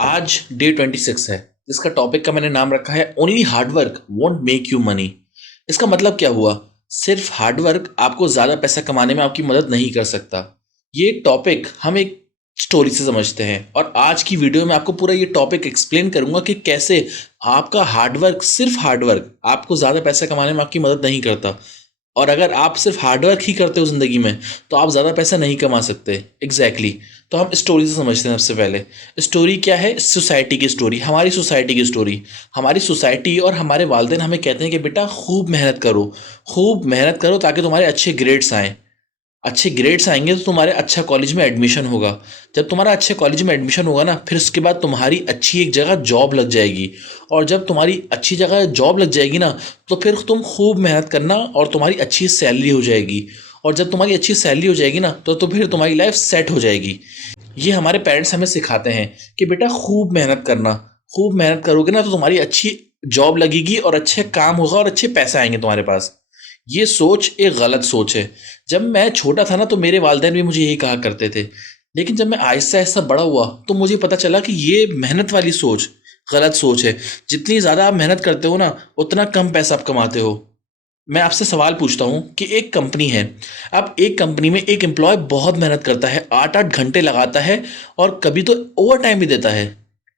आज डे 26 है जिसका टॉपिक का मैंने नाम रखा है only hard work won't make you money. इसका मतलब क्या हुआ? सिर्फ हार्डवर्क आपको ज़्यादा पैसा कमाने में आपकी मदद नहीं कर सकता। ये टॉपिक हम एक स्टोरी से समझते हैं और आज की वीडियो में आपको पूरा ये टॉपिक एक्सप्लेन करूंगा कि कैसे आपका हार्डवर्क, सिर्फ हार्डवर्क आपको ज़्यादा पैसा कमाने में आपकी मदद नहीं करता। और अगर आप सिर्फ हार्डवर्क ही करते हो ज़िंदगी में तो आप ज़्यादा पैसा नहीं कमा सकते। एग्जैक्टली तो हम स्टोरी से समझते हैं। सबसे पहले स्टोरी क्या है? सोसाइटी की स्टोरी, हमारी सोसाइटी की स्टोरी। हमारी सोसाइटी और हमारे वालिदैन हमें कहते हैं कि बेटा खूब मेहनत करो, खूब मेहनत करो ताकि तुम्हारे अच्छे ग्रेड्स आएँ। अच्छे ग्रेड्स आएंगे तो तुम्हारे अच्छा कॉलेज में एडमिशन होगा। जब तुम्हारा अच्छे कॉलेज में एडमिशन होगा ना, फिर उसके बाद तुम्हारी अच्छी एक जगह जॉब लग जाएगी। और जब तुम्हारी अच्छी जगह जॉब लग जाएगी ना, तो फिर तुम खूब मेहनत करना और तुम्हारी अच्छी सैलरी हो जाएगी। और जब तुम्हारी अच्छी सैलरी हो जाएगी ना, तो फिर तुम्हारी लाइफ सेट हो जाएगी। ये हमारे पेरेंट्स हमें सिखाते हैं कि बेटा खूब मेहनत करना, खूब मेहनत करोगे ना तो तुम्हारी अच्छी जॉब लगेगी और अच्छे काम होगा और अच्छे पैसे आएंगे तुम्हारे पास। ये सोच एक गलत सोच है। जब मैं छोटा था ना तो मेरे वालिदैन भी मुझे यही कहा करते थे, लेकिन जब मैं आहिस्ता आहिस्ता बड़ा हुआ तो मुझे पता चला कि ये मेहनत वाली सोच गलत सोच है। जितनी ज़्यादा आप मेहनत करते हो ना, उतना कम पैसा आप कमाते हो। मैं आपसे सवाल पूछता हूँ कि एक कंपनी है, अब एक कंपनी में एक एम्प्लॉय बहुत मेहनत करता है, 8-8 घंटे लगाता है और कभी तो ओवर टाइम भी देता है।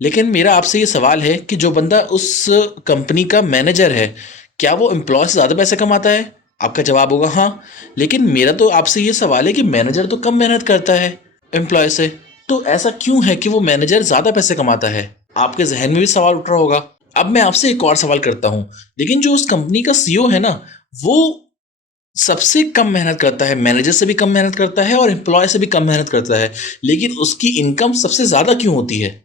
लेकिन मेरा आपसे ये सवाल है कि जो बंदा उस कंपनी का मैनेजर है, क्या वो एम्प्लॉय से ज़्यादा पैसे कमाता है? आपका जवाब होगा हाँ। लेकिन मेरा तो आपसे ये सवाल है कि मैनेजर तो कम मेहनत करता है एम्प्लॉय से, तो ऐसा क्यों है कि वो मैनेजर ज़्यादा पैसे कमाता है? आपके जहन में भी सवाल उठ रहा होगा। अब मैं आपसे एक और सवाल करता हूँ। लेकिन जो उस कंपनी का सीईओ है ना, वो सबसे कम मेहनत करता है, मैनेजर से भी कम मेहनत करता है और एम्प्लॉय से भी कम मेहनत करता है, लेकिन उसकी इनकम सबसे ज़्यादा क्यों होती है?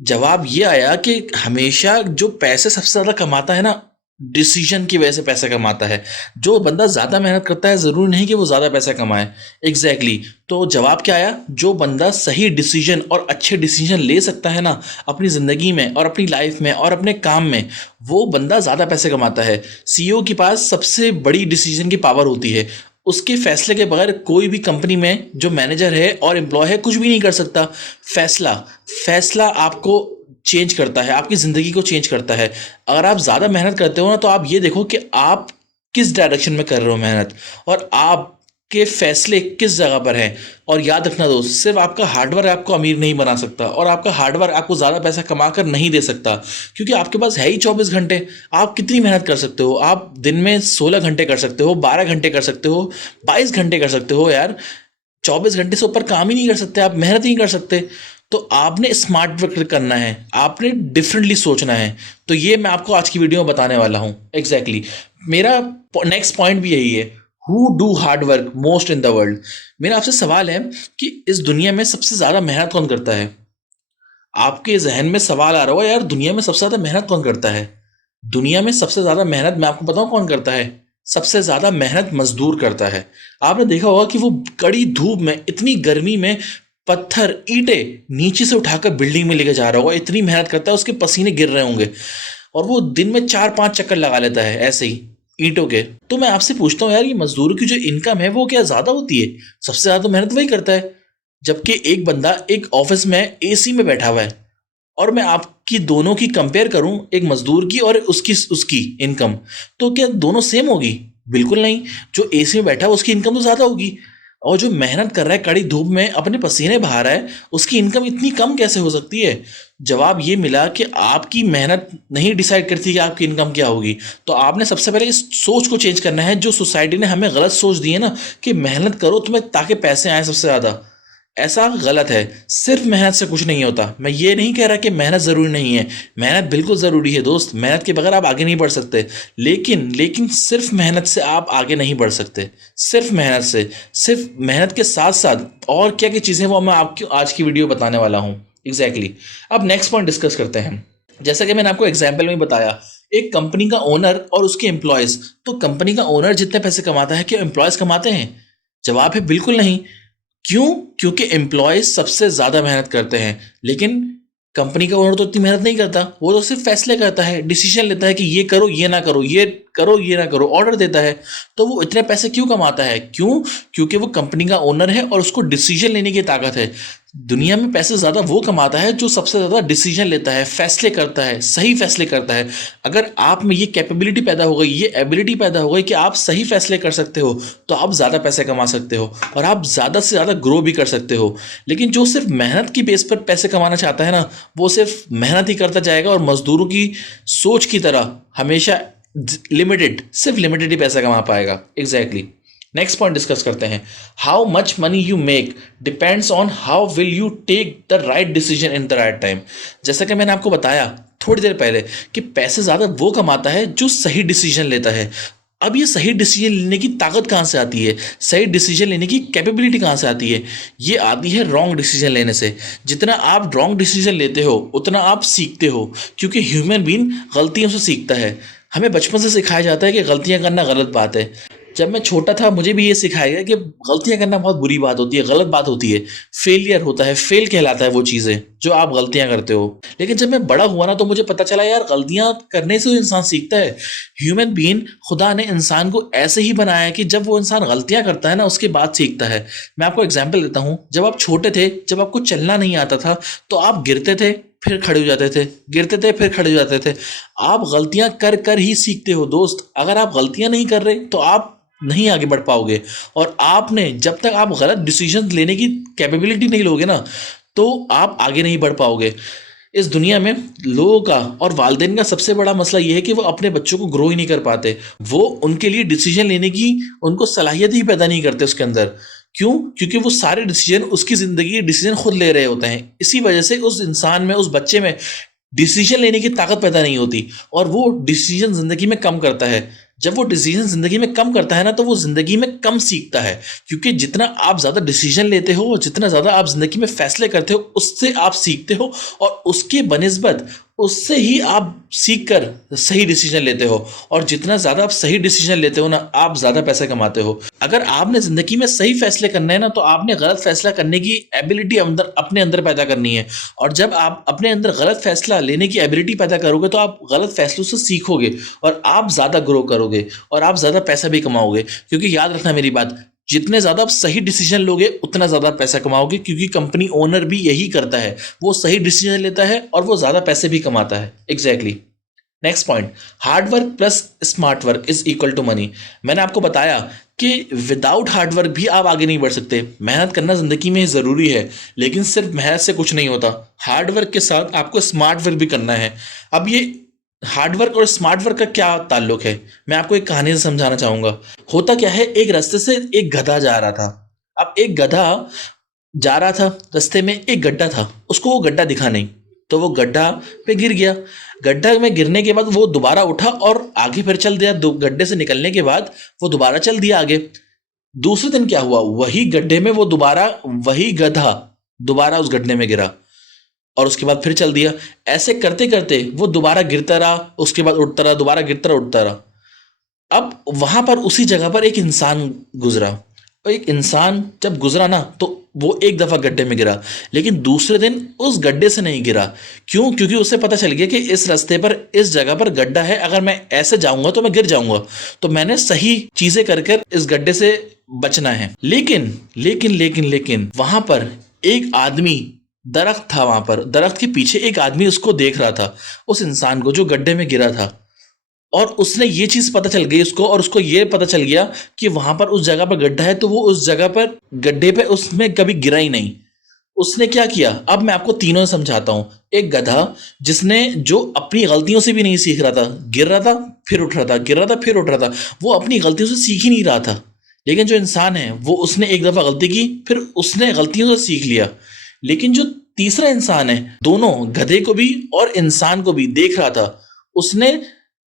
जवाब ये आया कि हमेशा जो पैसे सबसे ज़्यादा कमाता है ना, डिसीजन की वजह से पैसा कमाता है। जो बंदा ज़्यादा मेहनत करता है ज़रूरी नहीं कि वो ज़्यादा पैसा कमाए। एग्जैक्टली तो जवाब क्या आया? जो बंदा सही डिसीजन और अच्छे डिसीजन ले सकता है ना अपनी ज़िंदगी में और अपनी लाइफ में और अपने काम में, वो बंदा ज़्यादा पैसे कमाता है। सीईओ के पास सबसे बड़ी डिसीजन की पावर होती है। उसके फैसले के बगैर कोई भी कंपनी में जो मैनेजर है और एम्प्लॉय है कुछ भी नहीं कर सकता। फैसला फैसला आपको चेंज करता है, आपकी ज़िंदगी को चेंज करता है। अगर आप ज़्यादा मेहनत करते हो ना, तो आप ये देखो कि आप किस डायरेक्शन में कर रहे हो मेहनत और आपके फैसले किस जगह पर हैं। और याद रखना दोस्त, सिर्फ आपका हार्डवर्क आपको अमीर नहीं बना सकता और आपका हार्डवर्क आपको ज़्यादा पैसा कमा कर नहीं दे सकता, क्योंकि आपके पास है ही 24 घंटे। आप कितनी मेहनत कर सकते हो? आप दिन में 16 घंटे कर सकते हो, 12 घंटे कर सकते हो, 22 घंटे कर सकते हो यार। 24 घंटे से ऊपर काम ही नहीं कर सकते, आप मेहनत नहीं कर सकते। तो आपने स्मार्ट वर्क करना है, आपने डिफरेंटली सोचना है। तो ये मैं आपको आज की वीडियो में बताने वाला हूँ। एग्जैक्टली मेरा नेक्स्ट पॉइंट भी यही है। Who do hard work most in the world? मेरा आपसे सवाल है कि इस दुनिया में सबसे ज़्यादा मेहनत कौन करता है? आपके जहन में सवाल आ रहा होगा, यार दुनिया में सबसे ज़्यादा मेहनत कौन करता है? दुनिया में सबसे ज़्यादा मेहनत मैं आपको बताऊं कौन करता है? सबसे ज़्यादा मेहनत मजदूर करता है। आपने देखा होगा कि वो कड़ी धूप में, इतनी गर्मी में पत्थर ईंटें नीचे से उठाकर बिल्डिंग में लेके जा रहा होगा, इतनी मेहनत करता है, उसके पसीने गिर रहे होंगे और वो दिन में 4-5 चक्कर लगा लेता है ऐसे ही ईंटों के। तो मैं आपसे पूछता हूँ यार, ये मजदूरों की जो इनकम है वो क्या ज़्यादा होती है? सबसे ज़्यादा तो मेहनत वही करता है। जबकि एक बंदा एक ऑफिस में एसी में बैठा हुआ है, और मैं आपकी दोनों की कंपेयर करूं, एक मजदूर की और उसकी उसकी इनकम, तो क्या दोनों सेम होगी? बिल्कुल नहीं। जो एसी में बैठा है उसकी इनकम तो ज़्यादा होगी, और जो मेहनत कर रहा है कड़ी धूप में अपने पसीने बहा रहा है, उसकी इनकम इतनी कम कैसे हो सकती है? जवाब ये मिला कि आपकी मेहनत नहीं डिसाइड करती कि आपकी इनकम क्या होगी। तो आपने सबसे पहले इस सोच को चेंज करना है, जो सोसाइटी ने हमें गलत सोच दी है ना, कि मेहनत करो तुम्हें ताकि पैसे आए सबसे ज़्यादा। ऐसा गलत है। सिर्फ मेहनत से कुछ नहीं होता। मैं ये नहीं कह रहा कि मेहनत ज़रूरी नहीं है, मेहनत बिल्कुल ज़रूरी है दोस्त। मेहनत के बगैर आप आगे नहीं बढ़ सकते। लेकिन सिर्फ मेहनत से आप आगे नहीं बढ़ सकते। सिर्फ मेहनत से, सिर्फ मेहनत के साथ साथ और क्या क्या चीज़ें वो मैं आपको आज की वीडियो बताने वाला हूँ। एग्जैक्टली अब नेक्स्ट पॉइंट डिस्कस करते हैं। जैसा कि मैंने आपको एग्जाम्पल में बताया, एक कंपनी का ओनर और उसके एम्प्लॉयज़। तो कंपनी का ओनर जितने पैसे कमाता है, क्या एम्प्लॉयज़ कमाते हैं? जवाब है बिल्कुल नहीं। क्यों? क्योंकि एम्प्लॉयज सबसे ज़्यादा मेहनत करते हैं, लेकिन कंपनी का ओनर तो इतनी मेहनत नहीं करता। वो तो सिर्फ फैसले करता है, डिसीजन लेता है कि ये करो ये ना करो, ये करो ये ना करो, ऑर्डर देता है। तो वो इतने पैसे क्यों कमाता है? क्यों? क्योंकि वो कंपनी का ओनर है और उसको डिसीजन लेने की ताकत है। दुनिया में पैसे ज़्यादा वो कमाता है जो सबसे ज़्यादा डिसीजन लेता है, फैसले करता है, सही फैसले करता है। अगर आप में ये कैपेबिलिटी पैदा हो गई, ये एबिलिटी पैदा हो गई कि आप सही फैसले कर सकते हो, तो आप ज़्यादा पैसे कमा सकते हो और आप ज़्यादा से ज़्यादा ग्रो भी कर सकते हो। लेकिन जो सिर्फ मेहनत की बेस पर पैसे कमाना चाहता है ना, वो सिर्फ मेहनत ही करता जाएगा और मजदूरों की सोच की तरह हमेशा सिर्फ लिमिटेड ही पैसा कमा पाएगा। एग्जैक्टली। नेक्स्ट पॉइंट डिस्कस करते हैं। How much money you make depends on how will you take the right decision in the right time. जैसा कि मैंने आपको बताया थोड़ी देर पहले कि पैसे ज़्यादा वो कमाता है जो सही डिसीजन लेता है। अब ये सही डिसीजन लेने की ताकत कहाँ से आती है, सही डिसीजन लेने की कैपेबिलिटी कहाँ से आती है? ये आती है रॉन्ग डिसीजन लेने से। जितना आप रॉन्ग डिसीजन लेते हो उतना आप सीखते हो, क्योंकि ह्यूमन बीइंग गलतियों से सीखता है। हमें बचपन से सिखाया जाता है कि गलतियां करना गलत बात है। जब मैं छोटा था मुझे भी ये सिखाया गया कि गलतियां करना बहुत बुरी बात होती है, गलत बात होती है, फेलियर होता है, फेल कहलाता है वो चीज़ें जो आप गलतियां करते हो। लेकिन जब मैं बड़ा हुआ ना तो मुझे पता चला यार गलतियां करने से इंसान सीखता है। ह्यूमन बीइंग, खुदा ने इंसान को ऐसे ही बनाया है कि जब वो इंसान गलतियां करता है ना उसके बाद सीखता है। मैं आपको एग्जाम्पल देता हूँ। जब आप छोटे थे, जब आपको चलना नहीं आता था, तो आप गिरते थे फिर खड़े हो जाते थे, गिरते थे फिर खड़े हो जाते थे। आप गलतियां कर कर ही सीखते हो दोस्त। अगर आप गलतियां नहीं कर रहे तो आप नहीं आगे बढ़ पाओगे। और आपने जब तक आप गलत डिसीजन लेने की कैपेबिलिटी नहीं लोगे ना, तो आप आगे नहीं बढ़ पाओगे। इस दुनिया में लोगों का और वालिदैन का सबसे बड़ा मसला ये है कि वो अपने बच्चों को ग्रो ही नहीं कर पाते। वो उनके लिए डिसीजन लेने की उनको सलाहियत ही पैदा नहीं करते उसके अंदर। क्यों? क्योंकि वो सारे डिसीजन उसकी ज़िंदगी के डिसीजन खुद ले रहे होते हैं। इसी वजह से उस इंसान में, उस बच्चे में डिसीजन लेने की ताकत पैदा नहीं होती और वो डिसीजन ज़िंदगी में कम करता है। जब वो डिसीजन ज़िंदगी में कम करता है ना, तो वो ज़िंदगी में कम सीखता है। क्योंकि जितना आप ज़्यादा डिसीजन लेते हो, जितना ज़्यादा आप ज़िंदगी में फैसले करते हो, उससे आप सीखते हो और उसके बनिस्बत उससे ही आप सीख कर सही डिसीजन लेते हो। और जितना ज़्यादा आप सही डिसीजन लेते हो ना, आप ज़्यादा पैसे कमाते हो। अगर आपने ज़िंदगी में सही फैसले करने हैं ना, तो आपने गलत फैसला करने की एबिलिटी अपने अंदर पैदा करनी है। और जब आप अपने अंदर गलत फैसला लेने की एबिलिटी पैदा करोगे तो आप गलत फैसलों से सीखोगे और आप ज़्यादा ग्रो करोगे और आप ज़्यादा पैसा भी कमाओगे। क्योंकि याद रखना मेरी बात, जितने ज़्यादा आप सही डिसीजन लोगे उतना ज़्यादा पैसा कमाओगे, क्योंकि कंपनी ओनर भी यही करता है। वो सही डिसीजन लेता है और वो ज़्यादा पैसे भी कमाता है। Exactly. Next point, hard work plus smart work is equal to money. मैंने आपको बताया कि विदाउट हार्ड वर्क भी आप आगे नहीं बढ़ सकते। मेहनत करना ज़िंदगी में ज़रूरी है, लेकिन सिर्फ मेहनत से कुछ नहीं होता। हार्ड वर्क के साथ आपको स्मार्ट वर्क भी करना है। अब ये हार्ड वर्क और स्मार्ट वर्क का क्या ताल्लुक है, मैं आपको एक कहानी से समझाना चाहूँगा। होता क्या है, एक रास्ते से एक गधा जा रहा था। अब एक गधा जा रहा था, रास्ते में एक गड्ढा था, उसको वो गड्ढा दिखा नहीं, तो वो गड्ढा पे गिर गया। गड्ढा में गिरने के बाद वो दोबारा उठा और आगे फिर चल दिया। गड्ढे से निकलने के बाद वो दोबारा चल दिया आगे। दूसरे दिन क्या हुआ, वही गड्ढे में वो दोबारा, वही गधा दोबारा उस गड्ढे में गिरा और उसके बाद फिर चल दिया। ऐसे करते करते वो दोबारा गिरता रहा, उसके बाद उठता रहा, दोबारा गिरता रहा, उठता रहा। अब वहां पर उसी जगह पर एक इंसान गुजरा। और एक इंसान जब गुजरा ना, तो वो एक दफा गड्ढे में गिरा, लेकिन दूसरे दिन उस गड्ढे से नहीं गिरा। क्यों? क्योंकि उसे पता चल गया कि इस रास्ते पर, इस जगह पर गड्ढा है, अगर मैं ऐसे जाऊंगा तो मैं गिर जाऊंगा, तो मैंने सही चीजें कर कर इस गड्ढे से बचना है। लेकिन लेकिन लेकिन लेकिन वहां पर एक आदमी, दरख्त था, वहां पर दरख्त के पीछे एक आदमी उसको देख रहा था, उस इंसान को जो गड्ढे में गिरा था। और उसने ये चीज पता चल गई उसको, और उसको ये पता चल गया कि वहां पर उस जगह पर गड्ढा है, तो वो उस जगह पर गड्ढे पे उसमें कभी गिरा ही नहीं। उसने क्या किया, अब मैं आपको तीनों समझाता हूं। एक गधा जिसने, जो अपनी गलतियों से भी नहीं सीख रहा था, गिर रहा था फिर उठ रहा था, गिर रहा था फिर उठ रहा था, वो अपनी गलतियों से सीख ही नहीं रहा था। लेकिन जो इंसान है वो, उसने एक दफा गलती की, फिर उसने गलतियों से सीख लिया। लेकिन जो तीसरा इंसान है, दोनों गधे को भी और इंसान को भी देख रहा था, उसने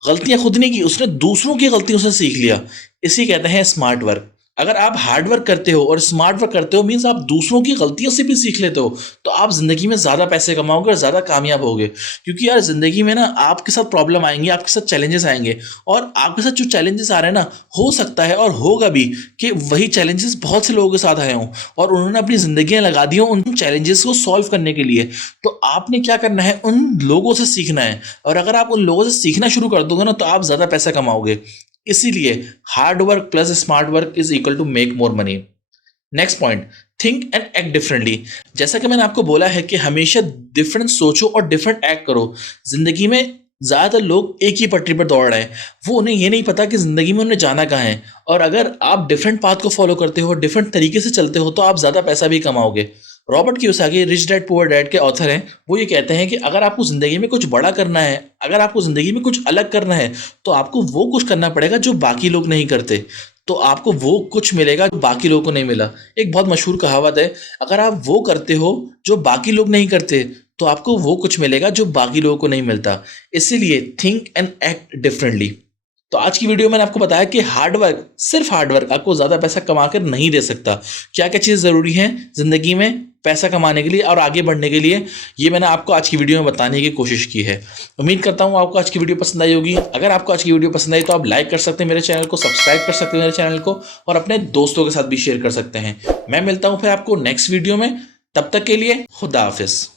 गलतियां खुद नहीं की, उसने दूसरों की गलतियों से सीख लिया। इसी कहते हैं स्मार्ट वर्क। अगर आप हार्ड वर्क करते हो और स्मार्ट वर्क करते हो मीन्स आप दूसरों की गलतियों से भी सीख लेते हो, तो आप ज़िंदगी में ज़्यादा पैसे कमाओगे और ज़्यादा कामयाब होगे। क्योंकि यार ज़िंदगी में ना आपके साथ प्रॉब्लम आएंगी, आपके साथ चैलेंजेस आएंगे, और आपके साथ जो चैलेंजेस आ रहे हैं ना, हो सकता है और होगा भी कि वही चैलेंजेस बहुत से लोगों के साथ आए हों और उन्होंने अपनी ज़िंदगियाँ लगा दी हों उन चैलेंजेस को सॉल्व करने के लिए। तो आपने क्या करना है, उन लोगों से सीखना है, और अगर आप उन लोगों से सीखना शुरू कर दोगे ना तो आप ज़्यादा पैसा कमाओगे। इसीलिए hard work plus smart work is equal to make more money. Next point, think and act differently. जैसा कि मैंने आपको बोला है कि हमेशा डिफरेंट सोचो और डिफरेंट एक्ट करो। जिंदगी में ज़्यादातर लोग एक ही पटरी पर दौड़ रहे हैं, वो उन्हें ये नहीं पता कि ज़िंदगी में उन्हें जाना कहाँ है। और अगर आप डिफरेंट पाथ को फॉलो करते हो, डिफरेंट तरीके से चलते हो, तो आप ज़्यादा पैसा भी कमाओगे। Robert Kiyosaki rich dad poor dad के ऑथर हैं। वो ये कहते हैं कि अगर आपको ज़िंदगी में कुछ बड़ा करना है, अगर आपको ज़िंदगी में कुछ अलग करना है, तो आपको वो कुछ करना पड़ेगा जो बाकी लोग नहीं करते। तो आपको वो कुछ मिलेगा जो बाकी लोगों को नहीं मिला। एक बहुत मशहूर कहावत है, अगर आप वो करते हो जो बाकी लोग नहीं करते, तो आपको वो कुछ मिलेगा जो बाकी लोगों को नहीं मिलता। इसीलिए थिंक एंड एक्ट डिफरेंटली। तो आज की वीडियो में मैंने आपको बताया कि हार्ड वर्क, सिर्फ हार्ड वर्क आपको ज़्यादा पैसा कमा कर नहीं दे सकता। क्या क्या चीज़ ज़रूरी है ज़िंदगी में पैसा कमाने के लिए और आगे बढ़ने के लिए, ये मैंने आपको आज की वीडियो में बताने की कोशिश की है। उम्मीद करता हूँ आपको आज की वीडियो पसंद आई होगी। अगर आपको आज की वीडियो पसंद आई तो आप लाइक कर सकते हैं मेरे चैनल को, सब्सक्राइब कर सकते हैं मेरे चैनल को, और अपने दोस्तों के साथ भी शेयर कर सकते हैं। मैं मिलता हूँ फिर आपको नेक्स्ट वीडियो में। तब तक के लिए खुदा हाफिज़।